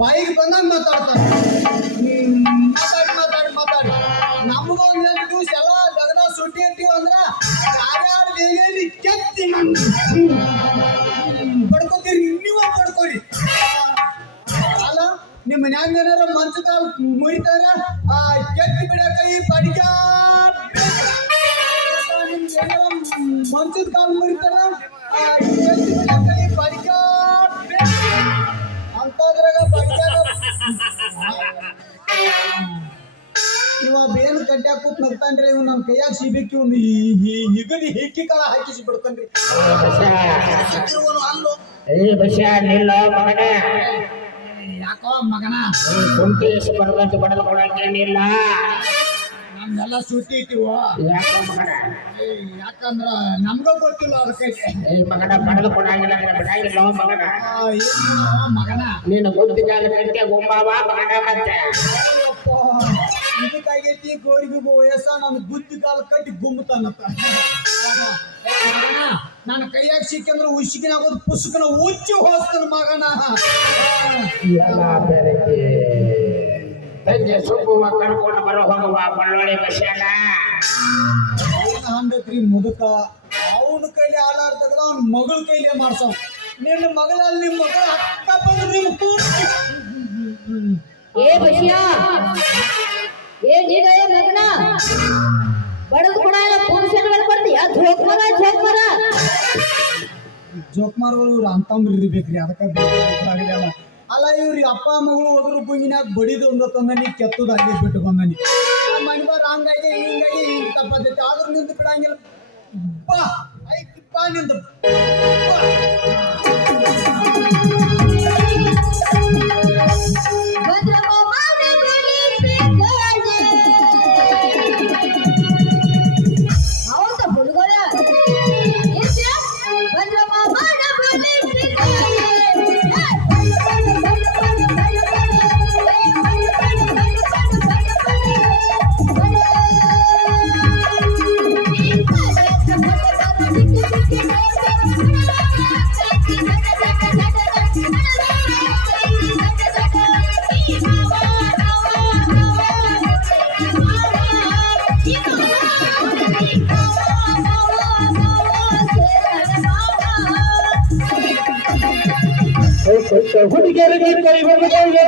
ಬಾಯಿಗೆ ಬಂದಂಗ ಮಾತಾಡ್ತಾರೆ. ಮಾತಾಡಿ ನಮಗ ಒಂದ್ ದಿವಸ ಎಲ್ಲ ಲಗ್ನ ಸುಟ್ಟಿ ಇರ್ತೀವಿ ಅಂದ್ರ ಯಾರ್ಯಾರು ದೇವಿಯಲ್ಲಿ ಕೆತ್ತಿ ಪಡ್ಕೋತೀರಿ, ನೀವ ಪಡ್ಕೊಡಿ. ಅಲ್ಲ ನಿಮ್ಮ ಮನ್ಯಾಗ ಏನಾರ ಮಂಚದ ಮುರಿತಾರ ಕೆತ್ತಿ ಬಿಡಕ ಈ ಬಡಿಗ ಮಂಚದ ಕಾಲು ಮುರಿತಾರ ಕೆತ್ತಿ ಬಿಡಕ ಈ ಬಡಿಗ ಅಂತದ್ರಾಗ ಇವ ಬೇನ್ ಕಟ್ಟ್ಯಾಕ ಕೂತ್ ನಗ್ತಾನ್ರಿ. ಇವ್ ನಮ್ ಕೈಯಾಗ ಸಿಗ್ಬೇಕು ಇವ್ನು ಹಿಗದಿ ಹಿಕ್ಕಿ ಕಾಲ ಹಾಕಿಸಿ ಬಿಡ್ತಾನ್ರಿ. ಯಾಕೋ ಮಗನ ಕುಂಟೇಶ್ ಬಡದಂತ ಬಡದ ಕೊಡಂಗೇನಿಲ್ಲ, ನಮ್ಗೆಲ್ಲ ಸುಟ್ಟಿ ಇಟ್ಟಿವ. ಯಾಕಂದ್ರ ನಮ್ಗ ಗೊತ್ತಿಲ್ಲ ಅದಕ್ಕೆ ಮಗನ ಬಡದು ಕೊಡಂಗಿಲ್ಲ ಬಿಡಂಗಿಲ್ಲ ಮಗನ. ಮಗನ ನೀನು ಗುದ್ದಿಗಾಲ ಗಂಟೆ ಗುಂಬಾವ ಮಗನ. ಮತ್ತೆ ಇದಕ್ಕಾಗೈತಿ ಗೋರಿಗೆ ವಯಸ್ಸ ನಾನು ಗುದ್ದಿ ಕಾಲ ಕಟ್ಟಿ ಗುಮ್ಮತಾನತ್ತ. ನನ್ನ ಕೈಯಾಗ ಸಿಕ್ಕಂದ್ರೆ ಉಸಿಕಿನಾಗೋದು ಪುಸ್ತಕನ ಉಚ್ಚಿ ಹೋಗ್ತಾನ ಮಗನ. ಸುಬ್ಬುವ ಕರ್ಕೊಂಡು ಬರೋ ಹೋಗುವ ಬಳ್ಳೊಳ್ಳಿ ಬಸ್ಯಾನ ಅಂದತ್ರಿ ಮುದುಕ. ಅವನ ಕೈಲಿ ಆಡಾಡ್ತದ ಅವ್ನ ಮಗಳ ಕೈಲಿ ಮಾಡ್ಸವ್. ನಿನ್ನ ಮಗಳಲ್ಲಿ ನಿಮ್ಮ ಮಗಳ ಅಕ್ಕ ಬಂದ್ರೆ ನಿಮ್ಮ ಏ ಬಸ್ಯಾ ಏ ನೀಗ ಏ ಮಗನ ಬಡದು ಕೂಡ ಪುರುಷನ ಮೇಲೆ ಬರ್ತೀಯ. ಜೋಕ್ ಮಾರೋರು ಇವ್ರು ಅಂತಂಬ್ರಿ ಇರ್ಬೇಕ್ರಿ, ಅದಕ್ಕೆ ಬೇಕಾಗಿಲ್ಲ. ಅಲ್ಲ ಇವ್ರಿ ಅಪ್ಪ ಮಗಳು ಹೋದ್ರು ಭೂಮಿನಾಗ ಬಡಿದು ಒಂದ ತಂದನಿ ಕೆತ್ತದ ಅಲ್ಲಿ ಬಿಟ್ಟು ಬಂದನಿ. ಮನಿಬಾರ ಹಂಗಾಗಿ ಹಿಂಗಾಗಿ ಹಿಂಗೆ ತಪ್ಪತ್ತೈತಿ. ಆದ್ರೂ ನಿಂತು ಬಿಡಂಗಿಲ್ಲ. ಬಾ ಐತಿ ಬಾ ನಿಂದು ಹುಡುಗರಿಗೆ ಕೈ ಹುಡುಗರಿಗೆ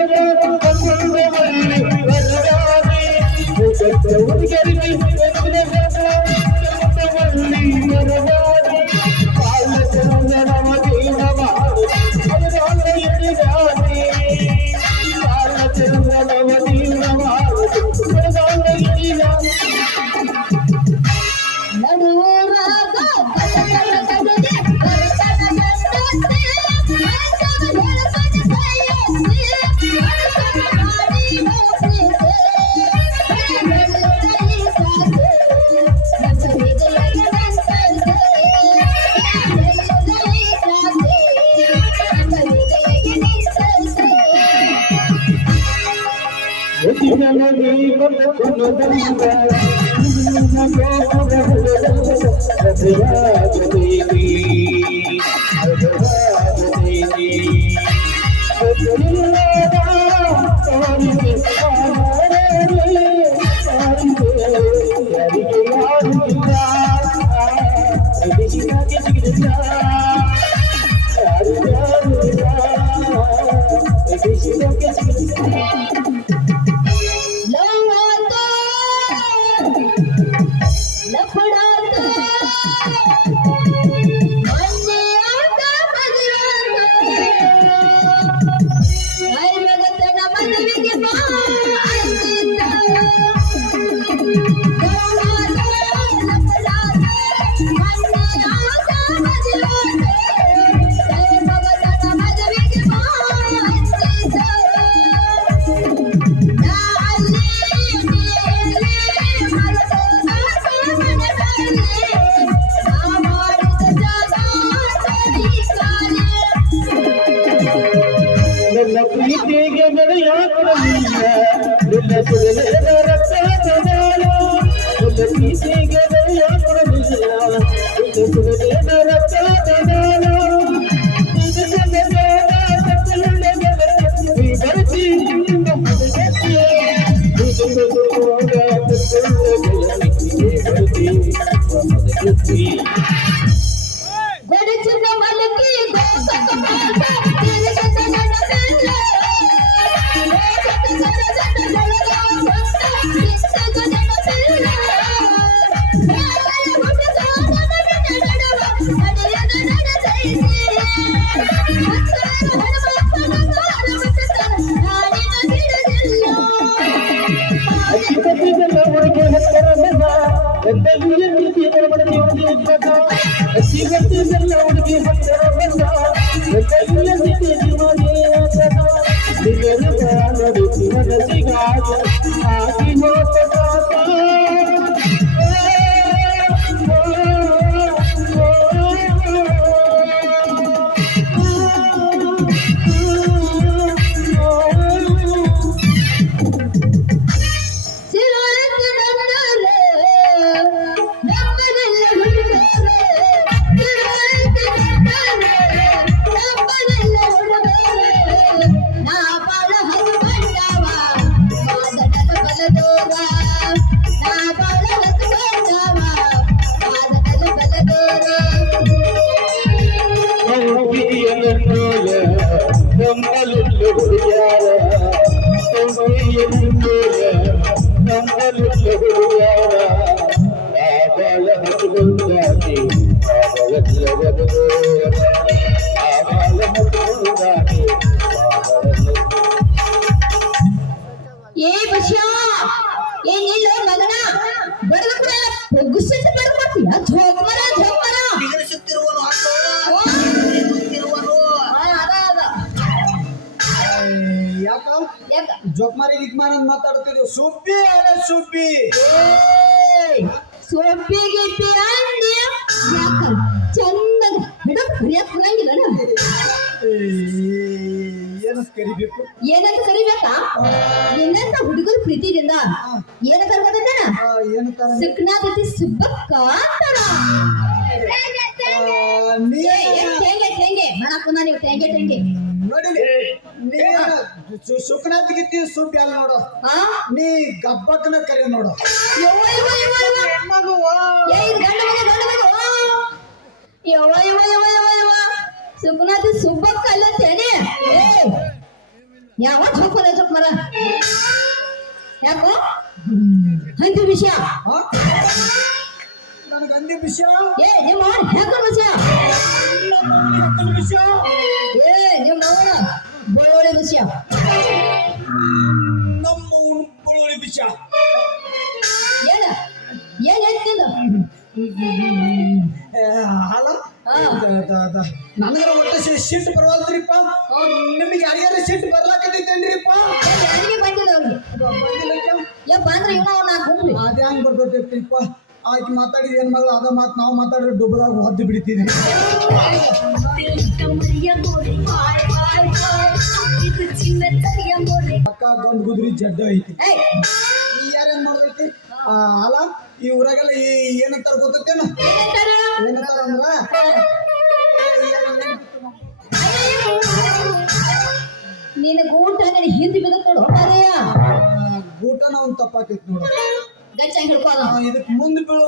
लफड़ा ಗಡಿ ಚಿನ್ನ ಮಲಗಿ ಗೋಸಕ ಮಾಸ ತಿರುಗದ ನಡಬೆಲ್ಲ ಗೋಸಕ ಗಡಗಡ ಗಡಗ ಸಂತ ಕಿತ್ತಗ ನಡಬೆಲ್ಲ ಯಾವಲ ಹುಡುಗ ನಡನಡವ ನಡೆಯದ ನಡೆದೈತಿ ಹತ್ತಾರು ಹಣಮಪ್ಪನ ಗಾರವಟ್ಟತ ನಾಡಿನ ಬಿಡದಿಲ್ಲ ಏ ಬಶ್ಯಾ ಏ ನಿಲ್ಲು ಮಗನ ಬಡದ ಕೂಡ ಪೊಗ್ಗುಸೆಟ್ಟು ಬಡದ ಮಾಡ್ತೀಯ ಝೋಕ್ಮರ ಝೋಕ್ಮರ ಬಿಗರಿಸುತ್ತಿರುವನು ಅದ ಅದ ಯಾಕ ಯಾಕ ಜೋಕ್ಮಾರಿ ಗಿಗ್ಮಾರ ಅಂತ ಮಾತಾಡ್ತಿದ್ವಿ ಸುಬ್ಬಿ ಅರೆ ಸುಬ್ಬಿ ಸೊಪ್ಪಿ ಗಿಪ್ಪಿ ಅಂದಿ ಯಾಕ ಚಂದದ ಹಿಡ ಕರಿಯಕ್ ಬರಂಗಿಲ್ಲ ಏನಂತ ಕರಿಬೇಕು ಏನಂತ ಕರಿಬೇಕಾ ನಿನ್ನಂತ ಹುಡುಗರು ಪ್ರೀತಿದಿಂದ ಏನಂತ ಕರ್ಕೋತಿದ್ದಾನ ಏನಂತ ಸುಕ್ನಾಗತಿ ಸುಬ್ಬಕ್ಕ ಅಂತಾರ ಟೆಂಗೆ ಮಾಡಪ್ಪ ನೀವು ಟೆಂಗೆ ನೋಡಿಲಿ ನೀ ಸುಖನಾಥ್ ಗಿತ್ತಿ ಸುಬ್ಬಿ ಅಲ್ಲ ನೋಡು ಹಾ ನೀ ಗಬ್ಬಕ್ಕನ ಕರಿ ನೋಡು ಯವ್ವ ಯವ್ವ ಯವ್ವ ಯವ್ವ ಹೆಣ್ಮಗುವಾ. ಏ ಇದು ಗಂಡ ಮಗ ಯವ್ವ ಯವ್ವ ಯವ್ವ ಯವ್ವ ಯವ್ವ ಸುಗ್ನಾಥ್ ಸುಬ್ಬಕ್ಕ ಅಲ್ಲತ್ತೇನೆ ಏ ಯಾವ ಹೋಗ್ಕೋದ ಚೊಕ್ ಮರ ಯಾಕೋ ಹಂದಿ ವಿಷಯ ಆ? ನನಗೆ ಅಂದಿ ವಿಷಯ ಏ ನಿಮ್ಮ ಅವನ ಹೆಂಗ ವಿಷಯ ನಮ್ಮ ವಿಷಯ ಏ ನಿಮ್ಮ ಅವನ ಬಳ್ಳೊಳ್ಳಿ ವಿಷಯ ನಮ್ಮ ಉಳ್ಳಿ ವಿಷಯ ಏನ ಏನ್ ಹೇಳ್ತಿಲ್ಲ ಅಲ್ಲ ಹಾ. ನನಗರ ಒಟ್ಟು ಸಿಟ್ಟು ಬರವಲ್ದ್ರಿಪ್ಪ ನಿಮಗೆ ಯಾರ್ಯಾರ ಸಿಟ್ಟು ಬರ್ಲಾಕತ್ತೈತೇನ್ರಿಪ್ಪ ಯಾರಿಗೆ ಬಂದಿಲ್ಲ ಅವ್ರಿಗೆ ಯಪ್ಪ ಅಂದ್ರೆ ಇವ ಅವ್ನ ಗುಂಬ್ರಿ ಅದೇ ಹಂಗ್ ಬರ್ತೈತಿಪ್ಪ ಆಯ್ತು ಮಾತಾಡಿದ ಏನ್ ಮಗಳು ಅದ ಮಾತು ನಾವು ಮಾತಾಡಿದ್ರೆ ಡುಬ್ಬದಾಗ ಹೊದ್ದು ಬಿಡ್ತೀವಿ ಅಕ್ಕ ಗಂಡ್ ಗುದ್ರಿ ಜಡ್ಡ ಐತಿ ಏಯ್ ಈ ಯಾರೇನ್ ಮಾಡ್ತೈತಿ ಅಲ್ಲ ಈ ಊರಾಗೆಲ್ಲ ಏನಂತಾರ ಗೊತ್ತೈತೇನ ಏನಂತಾರ? ಏನಂತಾರ ಅಂದ್ರ ನಿನ್ನ ಗೂಟ ನಿನ್ನ ಹಿಂದಿ ಬಿದ್ದತ್ ನೋಡು ಮಾರಯ್ಯ ಊಟನ ಒಂದ್ ತಪ್ಪಾಕೈತಿ ನೋಡು ಗಚ್ಚ ಹಿಡ್ಕೋದ ಇದಕ್ ಮುಂದ್ ಬೀಳೋ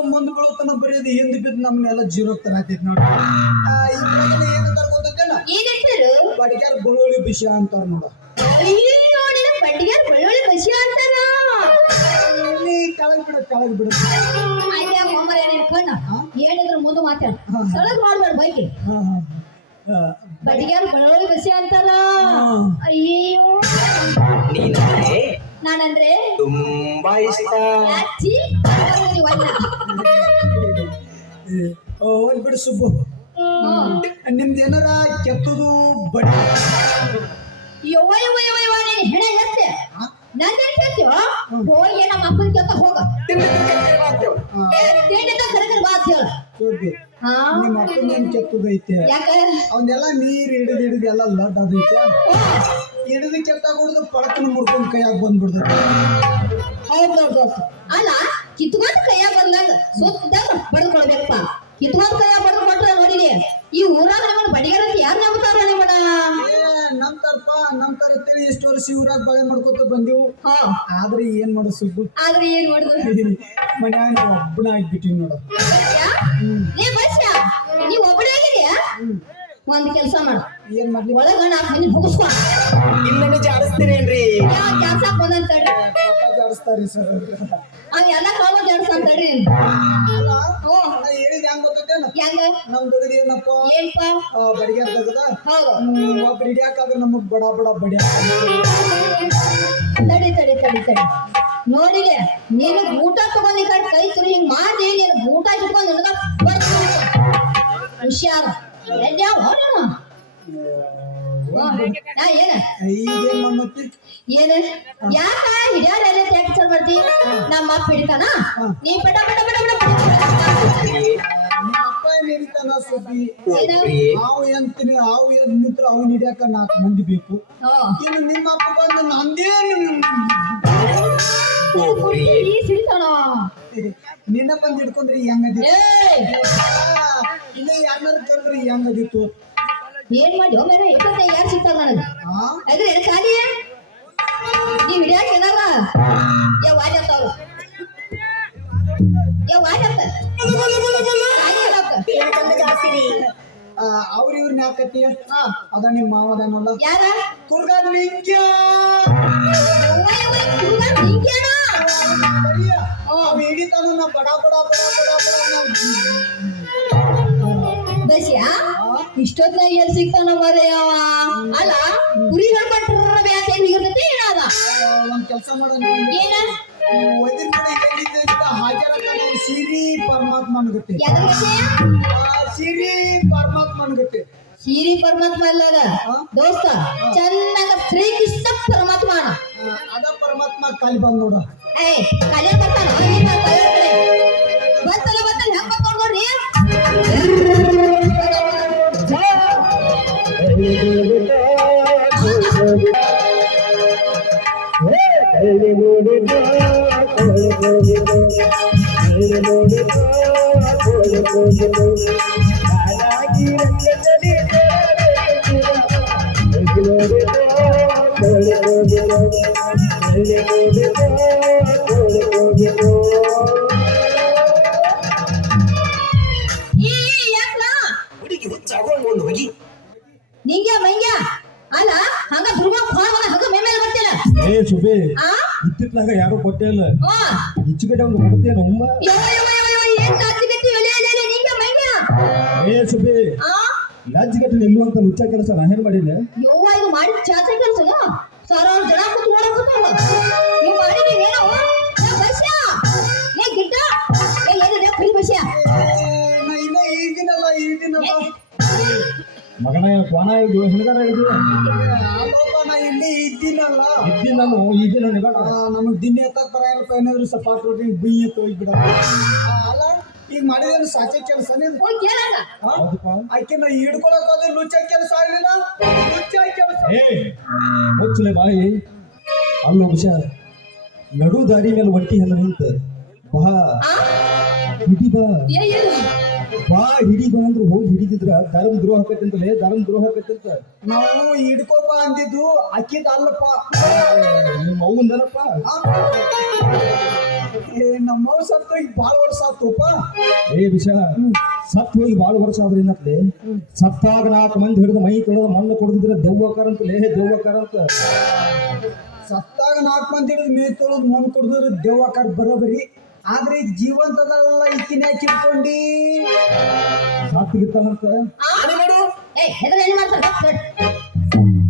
ಬರೀದು ಹಿಂದ್ ಬಿದ್ದು ನಮ್ನೆಲ್ಲ ಜೀರೋ ತರ ಆಕೈತಿ ನೋಡು ಏನಂತಾರ ಗೊತ್ತೈತೇನ ಏನಿರ್ತಾರು ಬಡಿಗ್ಯಾರ ಬಳ್ಳೊಳ್ಳಿ ವಿಷಯ ಅಂತಾರ ನೋಡು ಅಯ್ಯೋ ನಿನ್ನ ಬಡ್ಡಿಗಾರ ಬೆಳ್ಳುಳ್ಳಿ ಬಸಿ ಅಂತಾನ ನೀ ಕೆಳಗ್ ಬಿಡು ಆಯ್ತಾ ಮೊಮ್ಮರೆ ನಿನ್ನ ಕಣ್ಣ ಏನಿದ್ರು ಮುಂದೆ ಮಾತಾಡ ಸಳಗ್ ಮಾಡ್ಬೇಡ ಬೈಕಿ ಬಡ್ಡಿಗಾರ ಬೆಳ್ಳುಳ್ಳಿ ಬಸಿ ಅಂತಾರ ಅಯ್ಯೋ ನಾನಂದ್ರೆ ತುಂಬಾ ಇಷ್ಟ ಯಾಚಿ ವಲ್ಲ ಒಂದ್ ಬಿಡು ಸುಬ್ಬು ನಿಮ್ದು ಏನಾರ ಕೆತ್ತುದು ಬಡಿ ಯವ್ವ ಯವ್ವ ಯವ್ವ ಯವ್ವ ನೀನು ಹೆಣ ಎತ್ತೆ ನಂದೇನ್ ಕೇಳ್ತೀವ ಹೋಗಿ ನಮ್ಮ ಅಪ್ಪನ ಕೆತ್ತ ಹೋಗ ತಿಂಡಿದ ಕರಕರ ಬಾ ಅಂತ ಹೇಳ ಸೋಬಿ ಹಾ ನಿಮ್ಮ ಅಪ್ಪನ ಏನ್ ಕೆತ್ತದೈತೆ ಯಾಕ ಅವನ್ನೆಲ್ಲ ನೀರ್ ಹಿಡಿದು ಎಲ್ಲ ಲಡ್ ಅದೈತೆ ಓ, ಹಿಡಿದು ಕೆತ್ತಾಗುಡ್ದು ಪಳಕನ ಮುರ್ಕೊಂಡ್ ಕೈಯಾಗ ಬಂದ್ಬಿಡ್ತೈತೆ ಹೌದ್ ನೋಡ್ ದೋಸ್ತ. ಅಲ್ಲ ಕಿತ್ಕೊಂಡ್ ಕೈಯಾಗ ಬಂದಾಗ ಸುತ್ತ ಬಡ್ಕೊಳ್ಬೇಕಪ್ಪ. ಕಿತ್ಕೊಂಡ್ ಕೈಯಾಗ ಬಡ್ದು ಕೊಟ್ರೆ ನೋಡಿಲಿ ಈ ಊರಾಗ ನಿಮ್ಮನ್ನ ಬಡಿಗಾರ ಯಾರು ನಂಬ್ತಾರ ನಿಮ್ಮನ್ನ? ನಮ್ ತರ ತಿಳಿ ಇಷ್ಟು ವರ್ಷ ಊರಾಗ ಬಾಳೆ ಮಾಡ್ಕೊತ ಬಂದಿವು ಹಾ ಆದ್ರೆ ಏನ್ ಮಾಡೋ ಸುಬ್ಬು ಆದ್ರೆ ಏನ್ ಮಾಡುದು? ಮನ್ಯಾಗ ನಾವು ಒಬ್ಬನ ಆಗ್ಬಿಟ್ಟಿವಿ ನೋಡ ನೀ ಬಸ್ಯ ನೀವ್ ಒಬ್ಬನೇ ಆಗಿದ್ಯಾ? ಒಂದ್ ಕೆಲ್ಸ ಮಾಡು, ಏನ್ ಮಾಡ್ಲಿ ಒಳಗ 4 ಮಂದಿ ಮುಗಿಸ್ಕೊ. ಇನ್ನೇನು ಜಾಡಿಸ್ತೀರೇನ್ರಿ ಯಾವ ಕೆಲ್ಸ ಬಂದಂತೇಳಿ ಜಾಡಿಸ್ತಾರಿ ಸರ್ ಅವೆಲ್ಲ ಕಾವ ಜಾಡ್ಸಂತಾಡ್ರಿ. ಹ್ಞೂ ಹೇಳಿದ ಹೆಂಗ್ ಗೊತ್ತೇನ ಹೆಂಗ ನಮ್ ದಗದಿ ಏನಪ್ಪ ಏನ್ಪ? ಬಡಿಗೆ ತಗದ ಹೌದು. ಒಬ್ರು ಹಿಡಿಯಾಕಾದ್ರೆ ನಮಗ್ ಬಡ ಬಡ ಬಡಿಯ ತಡಿ ನೋಡಿಲೆ ನೀನು ಊಟ ತಗೊಂಡಿ ಕೈ ತುರಿ ಹಿಂಗ್ ಮಾಡಿ ನೀನು ಊಟ ಇಟ್ಕೊಂಡು ನನಗ ಹುಷಾರ ಏನ ಈಗೇನ್ ಮಾಡತ್ತಿ ಏನ ಯಾಕ ಹಿಡಿಯಾರ ಎಲ್ಲ ಟ್ಯಾಕ್ಸ್ ಚಾಲ್ ಮಾಡ್ತಿ? ನಮ್ಮ ಅಪ್ಪ ಹಿಡಿತಾನ ನೀ ಪಟ ಪಟ ಪಟ ಪಟ ಅಪ್ಪ ಏನ್ ಹಿಡಿತಾನ ಸುದ್ದಿ ಏನ? ಹಾವು ಎಂತೀನಿ ಹಾವು ಎದ್ ನಿಂತ್ರ ಅವ್ನ ಹಿಡಿಯಾಕ 4 ಮಂದಿ ಬೇಕು ಇನ್ನು ನಿಮ್ಮ ಅಪ್ಪ ಬಂದು ನಂದೇನು ಈ ಸಿಡಿತಾನ ನಿನ್ನ ಬಂದು ಹಿಡ್ಕೊಂಡ್ರಿ ಹೆಂಗದಿ ಏಯ್ ಇಲ್ಲ ಯಾರನ್ನಾರು ಕರೆದ್ರಿ ಹೆಂಗದಿತ್ತು ಏನ್ ಮಾಡಿ ಮೇಲೆ ಇಟ್ಟೆ ಯಾರು ಸಿಗ್ತಾರ ನನಗ ಹಾ ಅದ್ರೆ ಖಾಲಿ ನೀವ್ ಹಿಡಿಯಾಕ ಏನಾರ ಯಾವ ವಾಜಾತವ್ರು ಯಾವ ವಾಜಾತ ಅವ್ರ ಇವ್ರನ್ನ ಯಾಕತ್ತಿ ಅದ ನಿಮ್ಮ ಮಾವದನಲ್ಲ ಯಾರ ಕುರ್ಗ ಲಿಂಗ್ಯ ಹಿಡಿತಾನ ನಾ ಬಡ ಬಡ ಬಡ ಬಡ ಬಡ ಬಸ್ಯಾ ಇಷ್ಟೊತ್ತ ಎಲ್ಲಿ ಸಿಗ್ತಾನ ಮರೆಯವ? ಅಲ್ಲ ಕುರಿ ಹಿಡ್ಕೊಂಡ್ರ ಬ್ಯಾಸ ಏನ್ ಹಿಗಿರ್ತೈತಿ ಏನಾದ? ಒಂದ್ ಕೆಲಸ ಮಾಡೋಣ ಏನ ಒದಿನ ಕಡೆ ಎಲ್ಲಿದ್ದ ಹಾಜರ ಸಿರಿ ಪರಮಾತ್ಮನ ಗತಿ ಯಾವ್ದ್ರ ಗತಿ? ಸಿರಿ ಪರಮಾತ್ಮನ ಗತಿ ಸಿರಿ ಪರಮಾತ್ಮ ಅಲ್ಲದ ದೋಸ್ತ, ಚೆನ್ನಾಗ ಶ್ರೀಕೃಷ್ಣ ಪರಮಾತ್ಮ ಅದ ಪರಮಾತ್ಮ ಕಾಲಿ ಬಂದ್ ನೋಡ ಏಯ್ ಕಲೆ ಬರ್ತಾನ ಬರ್ತಲ್ಲ ಹೆಂಗ್ ಬರ್ತಾವ ನೋಡ್ರಿ. ನಿಂಗ್ಯಾ ಮಂಗ್ಯ ಅಲ್ಲ ಹಂಗ ಧ್ರುವ ಹಂಗ ಮೇಲೆ ಬರ್ತೀನ ಏ ಶುಭೆ ಆ ಇತ್ತಿತ್ಲಾಗ ಯಾರು ಕೊಟ್ಟೇ ಇಲ್ಲ ಆ ಈಚೆಗಡೆ ಒಂದು ಕೊಡ್ತೇನೆ ಅಮ್ಮ ಏನ್ ತಾತ್ವಿಕತೆ ಒಲೆ ನಿಂಗ್ಯ ಮಂಗ್ಯ ಏ ಶುಭೆ ಆ ಲಜ್ಜಿಗಟ್ಟು ನಿಲ್ಲುವಂತ ಲುಚ್ಚ ಕೆಲಸ ನಾ ಏನ್ ಮಾಡಿಲ್ಲ ಯವ್ವ ಇದು ಮಾಡಿ ಚಾಚೆ ಕೆಲ್ಸನ ಸಾವಿರಾರು ಜನ ಕೂತ್ ನೋಡಕತ್ತಾವ ನೀವು ಮಾಡಿದೀವಿ ಏನೋ ಬಸ್ಯಾ ಏ ಗಿಡ್ಡ ಏ ಏನಿದೆ ಕುರಿ ಬಸ್ಯಾ ಇನ್ನ ಈಗಿನಲ್ಲ ಮಗನ ಕೋನ ಇದು ಹೆಣಗಾರ ಇದು ಅಲ್ಲೋಪ ನಾ ಇಲ್ಲಿ ಇದ್ದೀನಲ್ಲ ಇದ್ದಿ ನಾನು ಈಗಿನ ಹೆಣಗಾರ ನಮಗ್ ದಿನ ಎತ್ತಕ್ ಬರಲ್ಲಪ್ಪ ಏನಾದ್ರು ಸಪಾಟ್ ರೊಟ್ಟಿ ಬಿಯ್ಯ ಹೋಗ್ಬಿಡ ಅಲ್ಲ ಈಗ ಮಾಡಿದೇನು ಸಾಚೆ ಕೆಲಸ ಹೋಗಿ ಕೇಳಂಗ ಹೌದಪ್ಪ ಆಕೆ ನಾ ಹಿಡ್ಕೊಳಕ್ ಹೋದ್ರೆ ಲುಚ್ಚ ಕೆಲಸ ಆಗ್ಲಿಲ್ಲ ಲುಚ್ಚ ಕೆಲಸ ಏ ಮುಚ್ಚಲೆ ಬಾಯಿ ಅಲ್ಲೋ ವಿಷ ನಡು ದಾರಿ ಮೇಲೆ ಒಟ್ಟಿ ಹೆಲ್ಲ ನಿಂತ ಬಾ ಆ ಹಿಡಿ ಬಾ ಏನು ಬಾ ಹಿಡಿ ಬಾ ಅಂದ್ರೆ ಹೋಗಿ ಹಿಡಿದಿದ್ರ ಧರ್ಮ ದ್ರೋಹ ಆಕತ್ತಂತಲೇ ಧರ್ಮ ದ್ರೋಹ ಆಕತ್ತಂತ ನಾವು ಹಿಡ್ಕೋಪ ಅಂದಿದ್ದು ಅಕ್ಕಿದ ಅಲ್ಲಪ್ಪ ನಿಮ್ಮ ಅವ್ವಂದನಪ್ಪ ನಮ್ಮ ಸತ್ತು ಈಗ ಬಾಳ ವರ್ಷ ಆತುಪ್ಪ ಏ ವಿಷ ಸತ್ ಹೋಗಿ ಬಾಳ ವರ್ಷ ಆದ್ರೆ ಏನತ್ಲೆ ಸತ್ತಾಗ 4 ಮಂದಿ ಹಿಡಿದು ಮೈ ತೊಳೆದ ಮಣ್ಣು ಕೊಡದಿದ್ರೆ ದೆವ್ವಕಾರ ಅಂತಲೇ ದೆವ್ವಕಾರ ಅಂತ ಸತ್ತಾಗ 4 ಮಂದಿ ಹಿಡಿದು ಮೇ ತೊಳೆದು ಮಣ್ಣು ಕೊಡಿದ್ರೆ ದೇವಾಕಾರ ಬರೋಬರಿ ಆದ್ರೆ ಈಗ ಜೀವಂತದಲ್ಲ ಇಕ್ಕಿನ ಕಿತ್ಕೊಂಡಿ ಸಾತ್ಗಿರ್ತಾನಂತ ಏ ಹೆದರ ಏನ್ ಮಾಡ್ತಾರ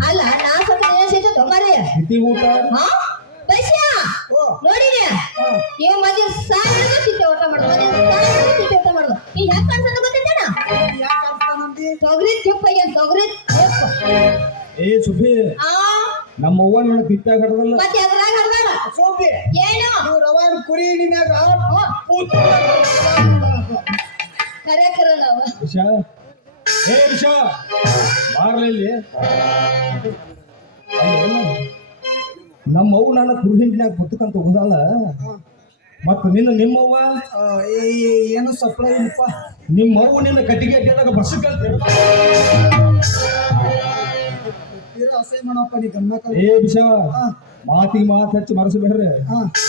ಅಲ್ಲ ನಾ ಸ್ವಲ್ಪ ಏನ್ ತೊಂಬಾರಿ ಇತಿ ಊಟ ಹಾ ಬಸ್ಯಾ ಓ ನೋಡಿರಿ ನೀವು ಮದ್ಯ ಸಾವಿರ ಸಿಟ್ಟೆ ಊಟ ಮಾಡೋದು ಸಿಟ್ಟೆ ಊಟ ಮಾಡೋದು ಈ ಯಾಕೆ ಕಾಣ್ಸೋದು ಗೊತ್ತಿದ್ದೇನ ಯಾಕೆ ಆಗ್ತಾನಂದಿ ತೊಗರಿ ತಿಪ್ಪ ತೊಗರಿ ತಿಪ್ಪ ಏ ಸುಬ್ಬಿ ಆ ನಮ್ಮ ಅವ್ವ ನನ್ನ ತಿಟ್ಟಾಗ ಹಡದಲ್ಲ ಮತ್ತೆ ಅದ್ರಾಗ ಹಡ್ದಾರ ಸೋಪಿ ಏನು ನೀವು ರವಾನ ಕುರಿ ಹಿಡಿನಾಗ ಕರೆ ನಾವ ವಿಷ ಏ ವಿಷ ಬಾರ್ಲ ಇಲ್ಲಿ ನಮ್ಮವ್ವ ನನ್ನ ಕುರುಹಿಂಡಿನಾಗ ಪುತ್ತಕಂತ ಹೋದಾಳ ಮತ್ತ ನಿಮ್ಮವ್ವ ಏನು ಸಪ್ಲೈ ಇಲ್ಲಪ್ಪ. ನಿಮ್ಮವ್ವ ನಿನ್ನ ಕಟ್ಟಿಗೆ ಅಡ್ಡಿದಾಗ ಬಸ್ಸಕ್ಕಂತ ಅಸಹ್ಯ ಮಾಡಪ್ಪ ನೀ ಗಮನ. ಏ ವಿಷ ಮಾತಿಗೆ ಮಾತು ಹಚ್ಚಿ ಮರಸಬೇಡ್ರಿ.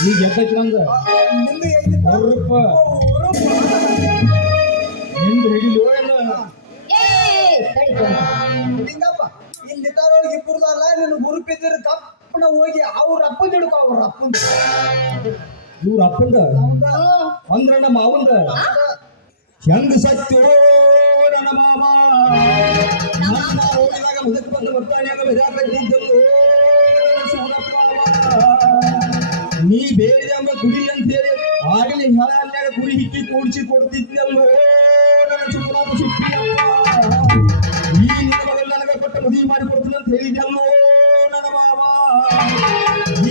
ಈಗ ಎದ್ದೈತಿ ನಂದ ನಿಂದು ಹೇಗಿತ್ತು? ಅವ್ರಪ್ಪ ನಿಂದು ಹಿಡಿಲಿ ಹಿಂಗಪ್ಪ ಇಲ್ಲಿ ನಿಂತಾರೊಳಗೆ ಇಬ್ಬರದಲ್ಲ ನಿನ್ನ ಗುರುಪಿದ್ರ ಕಪ್ಪನ ಹೋಗಿ ಅವ್ರ ಅಪ್ಪಂದ ಹಿಡ್ಕೊ. ಅವ್ರ ಅಪ್ಪಂದ ಇವ್ರ ಅಪ್ಪಂದ ಅಂದ್ರ ನಮ್ಮ ಮಾವಂದ ಹೆಂಗ ಸತ್ಯೋ ನನ್ನ ಮಾಮ ನನ್ನ ಓದಿದಾಗ ಮುದಕ್ ಬಂದು ಬರ್ತಾನೆ ನೀ ಬೇರೆ ಎಂಬ ಕುಡಿ ಅಂತೇಳಿ ಆಗಲಿ ಹಾಲ್ಯಾಗ ಕುರಿ ಹಿಕ್ಕಿ ಕೂಡಿಸಿ ಕೊಡ್ತಿದ್ನಲ್ಲೋ ನನ್ನ ಸುಖಲಾಪ ಸುಟ್ಟಿಯಪ್ಪ ಈ ನಿನ್ನ ಮಗಳು ನನಗೆ ಕೊಟ್ಟ ಮದುವೆ ಮಾಡಿ ಕೊಡ್ತೀನಿ ಅಂತ ಹೇಳಿದ್ನಲ್ಲೋ ನನ್ನ ಮಾಮ.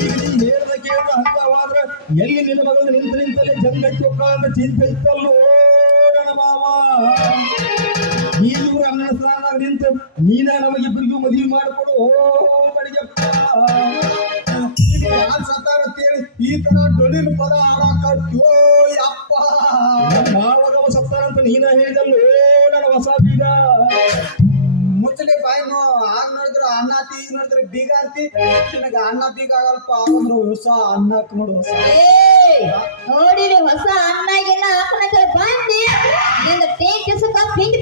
ಈಗ ನೀ ಹೇಳ್ದ ಕೇಳ್ದ ಹಂಗವಾದ್ರ ಎಲ್ಲಿ ನಿನ್ನ ಮಗಳು ನಿಂತಲೇ ಜಂಗಕ್ಕೆ ಅಂತ ಚಿಂತೆ ಇತ್ತಲ್ಲೋ ನನ್ನ ಮಾಮ. ಈಗಲೂ ಅನ್ನ ಸ್ನಾನ ನಿಂತು ನೀನ ನಮಗಿಬ್ಬರಿಗೂ ಮದುವೆ ಮಾಡಿಕೊಡು ಬಡಿಯಪ್ಪ. ಯಾರು ಸತ್ತಾರ ಅಂತೇಳಿ ಈ ತರ ಡೊಲಿನ ಪದ ಆಡಾಕತ್ಯೋ ಯಪ್ಪ. ಮಾವಾಗ ಸತ್ತಾರಂತ ನೀನ ಹೇಳಿದಲ್ಲೋ ನನ್ನ ಹೊಸ ಬೀಗ. ಮುಚ್ಚಲಿ ಬಾಯಿನು ಆಗ ನೋಡಿದ್ರ ಅನ್ನ ಆತಿ, ಈಗ ನೋಡಿದ್ರೆ ಬೀಗ ಆರ್ತಿ. ನಿನಗ ಅನ್ನ ಬೀಗ ಆಗಲ್ಪ ಅಂದ್ರೆ ಹೊಸ ಅನ್ನಕ್ ನೋಡು ಹೊಸ. ನೋಡಿರಿ ಹೊಸ ಅನ್ನಾಗಿಲ್ಲ ಹಾಕನಂತ ಬಂದಿ ನಿಂದ ಟೇಕ್ ಕೆಸಕ ಪಿಂಡಿ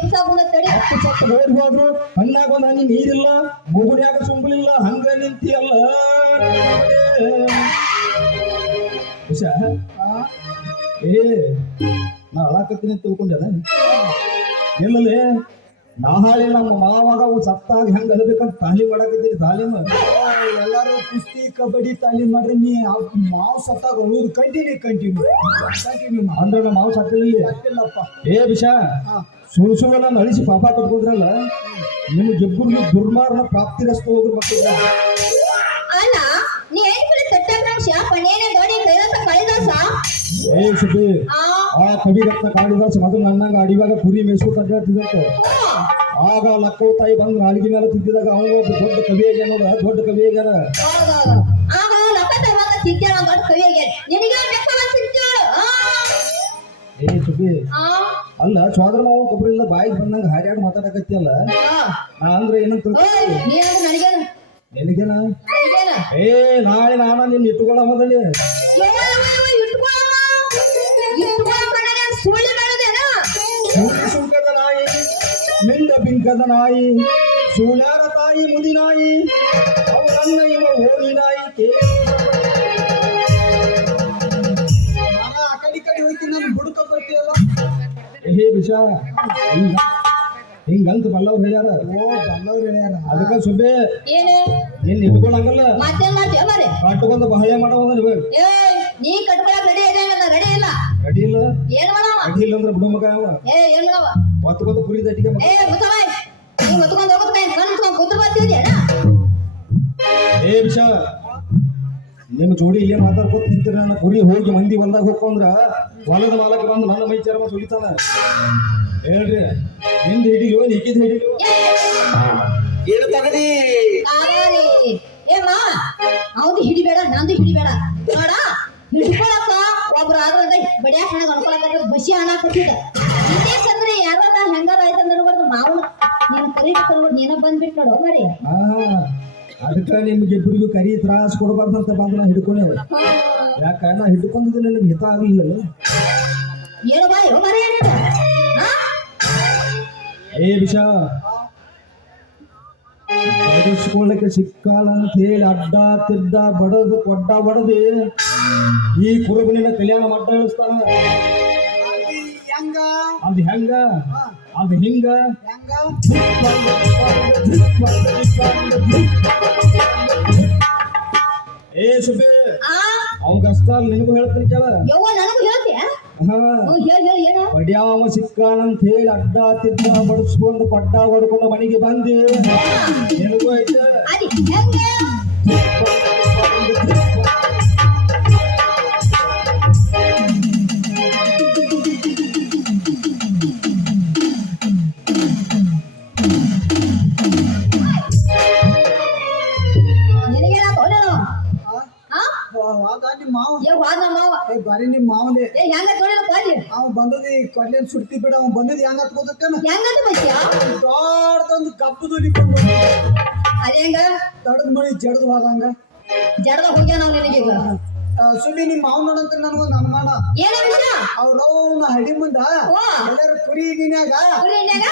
ಎಬ್ಸಾಗುಂದ ತಡಿ. ಹತ್ತು ಸತ್ತು ಓಡಿ ಹೋದ್ರು ಹಣ್ಣಾಗ ಒಂದು ಹನಿ ನೀರಿಲ್ಲ, ಮೂಗುನ್ಯಾಗ ಸುಂಬಲಿಲ್ಲ, ಹಂಗ ನಿಂತಿಯಲ್ಲ ವಿಷ. ಏ ನಾ ಅಳಾಕತ್ತೀನಿ ಅಂತ ತಿಳ್ಕೊಂಡೆ ಎಲ್ಲಲೇ ನಾಳೆ ನಮ್ಮ ಮಾವಾಗ ಅವು ಸತ್ತಾಗ ಹೆಂಗ ಅಲ್ಬೇಕಂತ ತಾಲೀಮ್ ಮಾಡಾಕತ್ತೀನಿ. ತಾಲೀಮ್ ಎಲ್ಲಾರು ಕುಸ್ತಿ ಕಬಡ್ಡಿ ತಾಲೀಮ್ ಮಾಡ್ರಿ. ನೀ ಮಾವು ಸತ್ತಾಗ ಉಳಿದು ಕಂಟಿನ್ಯೂ ಅಂದ್ರೆ ನಮ್ಮ ಮಾವು ಸತ್ತಿಲ್ಲ ಸತ್ತಿಲ್ಲಪ್ಪ. ಏ ವಿಷ ಸುಳ್ಳು ನಾನು ಅಳಿಸಿ ಪಾಪ ಕಟ್ಕೊಂಡ್ರಲ್ಲ ನಿಮ್ಗಿಬ್ಬರಿಗೆ ದುರ್ಮಾರ್ನ ಪ್ರಾಪ್ತಿರಸ್ತು ಹೋಗ್ರ ಮಕ್ಕಳ. ಅಲ್ಲ ನೀ ಏನ್ ಕಡೆ ತಟ್ಟಬ್ರಾಂಶ ಪನೇನೆ ದೊಡ್ಡ ಕೈಲಾಸ ಕಾಳಿದಾಸ. ಏ ಸುದ್ದಿ ಆ ಕವಿರತ್ನ ಕಾಳಿದಾಸ ಮೊದಲು ನನ್ನಂಗ ಅಡಿವಾಗ ಕುರಿ ಮೇಯಿಸ್ಕೊತ ಅಡ್ಡಾಡ್ತಿದ್ದಂತ. ಆಗ ಲಕ್ಕವ ತಾಯಿ ಬಂದು ನಾಲಿಗೆ ಮೇಲೆ ತಿದ್ದಿದಾಗ ಅವನು ಒಬ್ಬ ದೊಡ್ಡ ಕವಿ ಆಗ್ಯಾನ ನೋಡ, ದೊಡ್ಡ ಕವಿ ಆಗ್ಯಾನ. ಆಗ ಲಕ್ಕದ ಬಂದ ತಿದ್ದೇಳ ದೊಡ್ಡ ಕವಿ ಆಗ್ಯಾನ. ನಿನಗೆ ಮೆಕ್ಕಲ ತಿದ್ದು ಏ ಸುದ್ದಿ ಅಲ್ಲ ಸೋದರ ಮಾವ ಕೊಬ್ಬರಿಲ್ಲ ಬಾಯಿಗೆ ಬಂದಂಗ ಹಾರ್ಯಾಡ್ ಮಾತಾಡಕತ್ತಿಯಲ್ಲ. ನಾ ಅಂದ್ರೆ ಏನಂತ ನಿನಗೇನ? ಏ ನಾಳೆ ನಾನ ನಿನ್ನ ಇಟ್ಟುಕೊಳ್ಳ ಮೊದಲೇ ಸುಂಕದ ನಾಯಿ ಮಿಂದ ಬಿಂಕದ ನಾಯಿ ಸೂಳ್ಯಾರ ತಾಯಿ ಮುದಿ ನಾಯಿ ಅವರನ್ನ ಇವ ಓಣಿ ನಾಯಿ ಆ ಕಡೆ ಹೋಯ್ತೀನಿ ನಾನು ಹುಡುಕ ಬರ್ತೀಯಲ್ಲ. ಹೇ ವಿಷ ಹಿಂಗಂತ ಬಲ್ಲವ್ರು ಹೇಳ್ಯಾರ. ಓ ಬಲ್ಲವ್ರು ಹೇಳ್ಯಾರ. ಅದಕ್ಕ ಸುಬ್ಬೆ ಏನು ನಿನ್ನ ಇಟ್ಕೊಳಂಗಲ್ಲ ಮತ್ತೇನ್ ಮಾಡ್ತೀಯ ಮಾರೆ ಕಟ್ಕೊಂಡ್ ಬಹಳೆ ಮಾಡೋದ ಏ ನೀ ಕಟ್ಕೊಳಕ್ ರೆಡಿ ಇದಂಗಲ್ಲ ರೆಡಿ ಇಲ್ಲ ಅಡಿ ಇಲ್ಲ ಏನ್ ಮಾಡವ ಅಡಿ ಇಲ್ಲ ಅಂದ್ರೆ ಬಿಡು ಮಗ ಅವ ಏ ಏನ್ ಮಾಡವ ಒತ್ಕೊಂಡ್ ಕುರಿ ದಟ್ಟಿಗೆ ಏ ಮುತ್ತವಾಯ್ ನೀ ಹೊತ್ಕೊಂಡ್ ಹೋಗೋದ್ ಕೈ ಕಣ್ಸ್ಕೊಂಡ್ ಕುದ್ರ ಬರ್ತಿದ್ಯಾ ಏ ವಿಷ ನಿಮ್ಮ ಜೋಡಿ ಇಲ್ಲೇ ಮಾತಾಡ್ಕೊತ ನಿಂತಿರ ನನ್ನ ಕುರಿ ಹೋಗಿ ಮಂದಿ ಹೊಲ್ದಾಗ ಹೋಗ್ಕೊಂಡ್ರ ಹೊಲದ ಮಾಲಕ ಬಂದು ನನ್ನ ಮೈ ಚರ್ಮ ಸುಲಿತಾನ. ಹೇಳ್ರಿ ನಿಂದ ಹಿಡಿಯೋ ನಿಕ್ಕಿದ್ ಹಿಡಿಯೋ ಏನು ತಗದಿ ಏ ಮಾ ಅವ್ದು ಹಿಡಿಬೇಡ ನಂದು ಹಿಡಿಬೇಡ ನೋಡ ಹಿಡ್ಕೊಳಕ ಒಬ್ರು ಆದ್ರೆ ಬಡಿಯಾಕ ಹಣ ಅನ್ಕೊಳಕ ಬಸಿ ಹಣ ಕೊಟ್ಟಿದ್ದ ಇದೇ ತಂದ್ರೆ ಯಾರ ಹೆಂಗಾರ ಆಯ್ತಂದ್ರೆ ಬರ್ದು ಮಾವು ನೀನು ಕರಿ ನೀನ ಬಂದ್ಬಿಟ್ಟು ನೋಡು ಮರಿ. ಅದಕ್ಕ ನಿಮ್ಗೆ ಇಬ್ಬರಿಗೂ ಕರಿ ತ್ರಾಸ ಕೊಡಬಾರ್ದಂತ ಬಂದ ಹಿಡ್ಕೊಂಡೆ. ಯಾಕ ನಾ ಹಿಡ್ಕೊಂಡಿದ್ದು ನನಗೆ ಹಿತ ಆಗ್ಲಿಲ್ಲ. ಏನು ಬಾಯ್ ಮರಿ ಏ ವಿಷ ಬಡಿಸ್ಕೊಳ್ಳಕ್ಕೆ ಸಿಕ್ಕಾಲ ಅಂತ ಹೇಳಿ ಅಡ್ಡ ತಿಡ್ಡ ಬಡದು ಕೊಡ್ಡ ಬಡದು ಈ ಕುರುಬನಿನ ಕಲ್ಯಾಣ ಮಟ್ಟ ಹೇಳಿಸ್ತಾನ. ಹೆಂಗ ಅದು ಹೆಂಗ ಅದು ಹಿಂಗ ಹೆಂಗ ಏ ಸುಬ್ಬೆ ಅವನ್ ಕಷ್ಟ ನಿನಗೂ ಹೇಳ್ತೀನಿ ಕೇಳ. ಯವ್ವ ನನಗೂ ಹೇಳ್ತೀಯ ಹೇಳಿ ಏನು ಬಡಿಯಾವ ಸಿಕ್ಕಾನಂತ ಹೇಳಿ ಅಡ್ಡ ತಿದ್ದ ಬಡಿಸ್ಕೊಂಡು ಕೊಡ್ಡ ಹೊಡ್ಕೊಂಡು ಮನೆಗೆ ಬಂದೆ ನಿನಗೂ ಐತೆ. ಅದು ಹೆಂಗೆ ಬಂದದ ಈ ಕೊಡ್ಲೇನ್ ಸುಡ್ತಿ ಬಿಡ ಅವ್ನು ಬಂದಿದ್ ಹೆಂಗ ಹತ್ಕೋತೇನ ಹೆಂಗಂತ ಬಸ್ಯ ದೊಡ್ಡದೊಂದು ಕಪ್ಪು ದುಲಿಕೊಂಡು ಅದೇ ಹೆಂಗ ತಡದ ಮಳಿ ಜಡದ್ ಹೋಗಂಗ ಜಡದ ಹೋಗ್ಯ ನಾವು ನಿನಗೆ ಈಗ ಸುಮ್ಮನೆ ನಿಮ್ಮ ಮಾವ್ ನೋಡಂತ ನನಗೊಂದು ಅನುಮಾನ ಏನ ವಿಷಯ ಅವ್ರವ್ನ ಹಡಿ ಮುಂದ ಓ ಎಲ್ಲಾರು ಕುರಿ ನೀನ್ಯಾಗ ಕುರಿ ಎಣ್ಣ್ಯಾಗ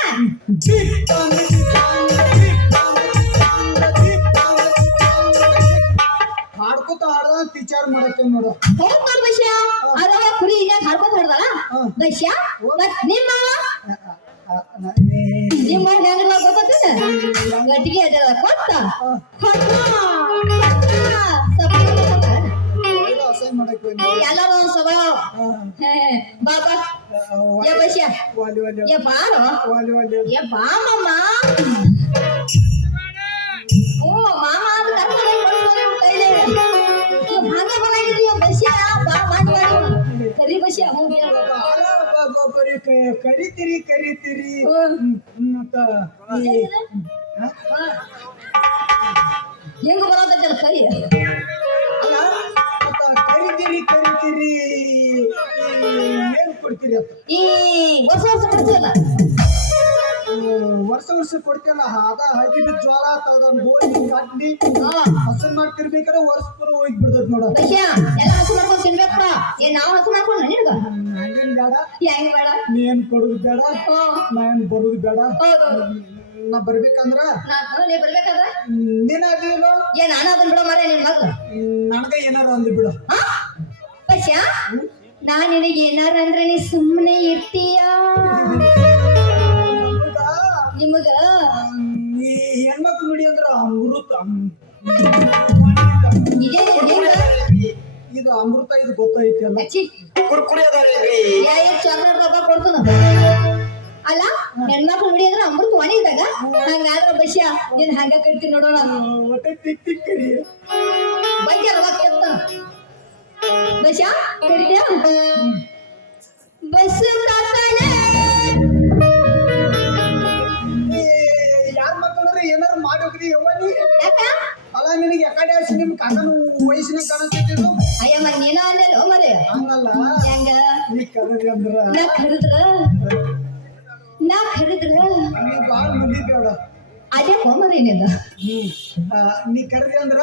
ಹಾಡ್ಕೊತ ಹಾಡ್ದ ವಿಚಾರ ಮಾಡಕ್ಕೆ ನೋಡು ಹೌದ್ ನೋಡ್ ಬಸ್ಯ ಅದಾಗ ಕುರಿ ಎಣ್ಣ್ಯಾಗ ಹಾಡ್ಕೊತ ಹಾಡ್ದಲ್ಲ ಬಸ್ಯ ಮತ್ ನಿಮ್ಮ ನಿಮ್ಮ ಹೆಂಗ ಗೊತ್ತೇನ ಗಟ್ಟಿಗೆ ಅದಲ್ಲ ಕೊಟ್ಟ ಅಸಹ್ಯ ಮಾಡಕ್ಕೆ ಎಲ್ಲರೂ ಸ್ವಭಾವ ಬಾಬಾ ಏ ಬಸ್ಯ ವಾಲಿ ವಾಲಿ ಏ ಬಾರೋ ವಾಲಿ ವಾಲಿ ಏ ಬಾ ಮಮ್ಮ ಓ ಮಾಮ ಅಂತ ಕರ್ಕೊಂಡು ಕೊಡ್ಸೋದು ಕೈಲೇ ನೀವು ಭಾಗ ಬಂದಾಗಿದ್ದೀಯ ಬಸ್ಯ ಬಾ ಮಾಡಿ ಕರಿ ಬಸ್ಯ ಹೋಗಿ ಕರಿತೀರಿ ಕರಿತೀರಿ ಮತ್ತ ಹೆಂಗ ಬರೋದಲ್ಲ ಕರಿ ಕರಿತೀರಿ ಕರಿತೀರಿ ಏನ್ ಕೊಡ್ತೀರಿ ಅಂತ ಈ ವರ್ಷ ವರ್ಷ ಬಿಡ್ತೀವಲ್ಲ ವರ್ಷ ವರ್ಷ ಕೊಡ್ತೀಯಲ್ಲ ಅದ ಹಾಕಿದ ಜ್ವಾಲ ಅದನ್ನ ಗೋಧಿ ಕಡ್ಡಿ ಹಸನ್ ಮಾಡ್ತಿರ್ಬೇಕಾದ್ರೆ ವರ್ಷ ಪೂರ ಹೋಗಿ ಬಿಡ್ತದ ನೋಡ ಬಸ್ಯ ಎಲ್ಲ ಹಸು ಮಾಡ್ಕೊಂಡು ತಿನ್ಬೇಕಪ್ಪ ಏನ್ ನಾವು ಹಸು ಮಾಡ್ಕೊಂಡ ನಿನಗ ಹಂಗೇನ್ ಬೇಡ ಹೆಂಗ್ ಬೇಡ ನೀ ಏನ್ ಕೊಡುದು ಬೇಡ ನಾ ಏನ್ ಬರುದು ಬೇಡ ಹೌದು ನಾ ಬರ್ಬೇಕಂದ್ರ ನೀ ಬರ್ಬೇಕಾದ್ರ ನೀನ್ ಆಗ್ಲಿಲ್ಲ ಏ ನಾನು ಅದನ್ನ ಬಿಡೋ ಮಾರೇ ನಿನ್ ಮಗಳು ನನಗ ಏನಾರ ಅಂದು ಬಿಡು ಬಸ್ಯ ನಾ ನಿನಗೆ ಏನಾರ ಅಂದ್ರೆ ನೀ ಸುಮ್ಮನೆ ಇರ್ತೀಯ ನಿಮಗ ಈ ಹೆಣ್ಮಕ್ಳು ನುಡಿ ಅಂದ್ರ ಅಮೃತ ಇದೇ ಇದು ಅಮೃತ ಇದು ಗೊತ್ತೈತಿ ಅಲ್ಲ ಕುರ್ಕುರಿ ಅದಾವೇನ್ರಿ ಚಾಕ್ಲೇಟ್ ರೊಕ್ಕ ಕೊಡ್ತದ ಅಲ್ಲ ಹೆಣ್ಮಕ್ಳು ನುಡಿ ಅಂದ್ರೆ ಅಮೃತ ಒಣಗಿದಾಗ ಹಂಗಾದ್ರ ಬಸ್ಯ ನೀನ್ ಹಂಗ ಕರಿತೀನಿ ನೋಡೋಣ ಹೊಟ್ಟೆ ತಿಕ್ ತಿಕ್ ಕರಿ ಬಗ್ಗೆ ರೊಕ್ಕ ಕೆತ್ತ ಬಸ್ಯ ಕರಿದ್ಯಾ ಬಸ್ ಕಾಕಣೆ ಯಾರ ಮಕ್ಕಳ್ರಿ ಏನಾರು ಮಾಡೋಗ್ರಿ ಯವ್ವನಿ ಯಾಕ ಅಲ್ಲ ನಿನಗೆ ಯಾಕಡೆ ಆಸಿ ನಿಮ್ ಕಾಕನು ವಯಸ್ಸಿನ ಕಾಣತಿದ್ದು ಅಯ್ಯಮ್ಮ ನೀನ ಅಂದೆಲ್ಲೋ ಮರೆ ಹಂಗಲ್ಲ ಹೆಂಗ ನೀ ಕರದಿ ಅಂದ್ರ ನಾ ಕರೆದ್ರ ನೀ ಬಾಳ ಮಂದಿ ಬೇಡ ಅದೇ ಕೋಮರೇನಿಲ್ಲ ನೀ ಕರದಿ ಅಂದ್ರ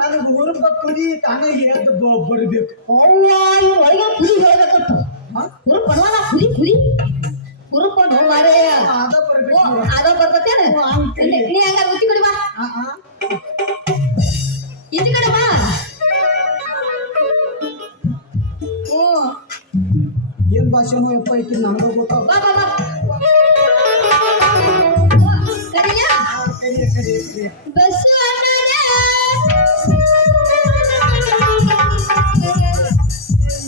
ನನಗೆ ಊರುಪ ಕುದಿ ತಾನಾಗಿ ಎದ್ದು ಬರ್ಬೇಕು ಒಳಗೆ ಕುರಿ ಹೇಳ್ಬೇಕತ್ತು ಕುರು ಪಣವಾನ ಕುರಿ ಕುರುಕೊಂಡು ಮಾರೇ ಅದ ಬರ್ಬೇಕು ಅದೋ ಬರ್ತೇನ ನೀ ಹಂಗ ಉಚ್ಚಿ ಕಡಿ ಬಾ ಈಚೆ ಕಡೆ ಬಾ ಏನ್ ಭಾಷೆನೋ ಯಪ್ಪ ಐತಿ ನನಗ ಗೊತ್ತಾಗ ಬಾ ಬಾ ಬಾ ಕರಿಯ ಬಸ್ಸು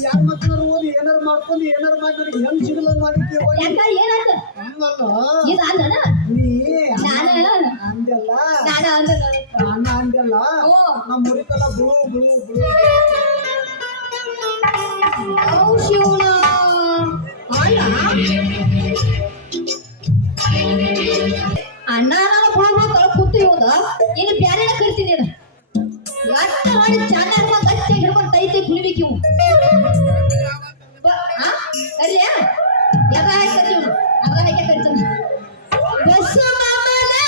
ಯಾರ ಮಕ್ಕಳು ಓದಿ ಏನಾರು ಮಾಡ್ಕೊಂಡು ಏನಾರು ಮಾಡಿ ಹೆಂಗ್ ಸಿಗಲ್ಲ ಮಾಡಿದ್ದೀವ ಯಾಕ ಏನಾಯ್ತು ಹಂಗಲ್ಲ ಇದು ಅಲ್ಲನ ನೀ ನಾನು ಅಂದಲ್ಲ ನಾನು ಅಂದ ಅಣ್ಣ ಅಂದಲ್ಲ ನಮ್ಮ ಮುರಿಕಲ್ಲ ಬಿಳು ಬಿಳು ಬಿಳು ಶಿವನ ಅಣ್ಣ ನಾನು ಫೋನ್ ತೊಳ ಕೂತು ಹೋದ ಇನ್ನು ಬ್ಯಾರೆನ ಕರಿತೀನಿ ಎಷ್ಟ ಮಾಡಿ ಚಾನಲ್ ಬಂದು ಹಚ್ಚಿ ಹಿಡ್ಕೊಂಡು ತೈತಿ ಕುಲಿಬೇಕು ಇವು ಕರಿಯ ಯಾಕ ಹಾಕಿ ಇವನು ಅದ ಹಾಕಿ ಕರಿತಾನೆ ಬಸ್ಸು ಮಾಮಲೆ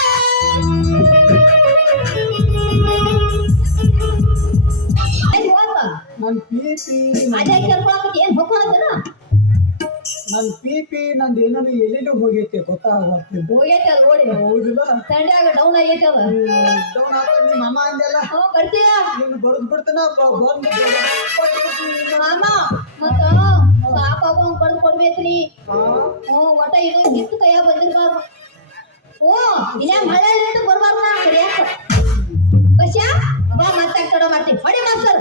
ನನ್ ಪಿಪಿ ಅದೇ ಕೇಳ್ಕೊಳಕ್ಕೆ ಏನ್ ಹೋಗ್ಕೊಳತ್ತೇನ ನನ್ ಪಿಪಿ ನಂದು ಏನಾರು ಎಲ್ಲೆಲ್ಲೂ ಹೋಗೈತೆ ಗೊತ್ತಾಗತ್ತಿದ್ದು ಹೋಗೈತೆ ಅದ್ ನೋಡಿ ಹೌದಿಲ್ಲ ಸಂಡ್ಯಾಗ ಡೌನ್ ಆಗೈತೆ ಅದ ಡೌನ್ ಆತ ನಿಮ್ಮ ಮಾಮ ಅಂದೆಲ್ಲ ಬರ್ತೀಯ ನೀನು ಬರೋದ್ ಬಿಡ್ತಾನ ಬಂದು ಮಾಮ ಮತ್ತ ಸಾಕಾಗ ಕಡ್ದು ಕೊಡ್ಬೇಕ್ರಿ ಒಟ್ಟ ಇದು ಗಿತ್ತು ಕೈಯ ಬಂದಿರ್ಬಾರ್ದು ಇಲ್ಲ ಮಳೆ ಇಟ್ಟು ಬರ್ಬಾರ್ದು ನಾ ಕರಿಯಾಕ ಬಸ್ಯಾ ಬಾ ಮತ್ತೆ ತಡ ಮಾಡ್ತೀವಿ ಹೊಡಿ ಮಾಸ್ತರ್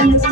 Thank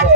you.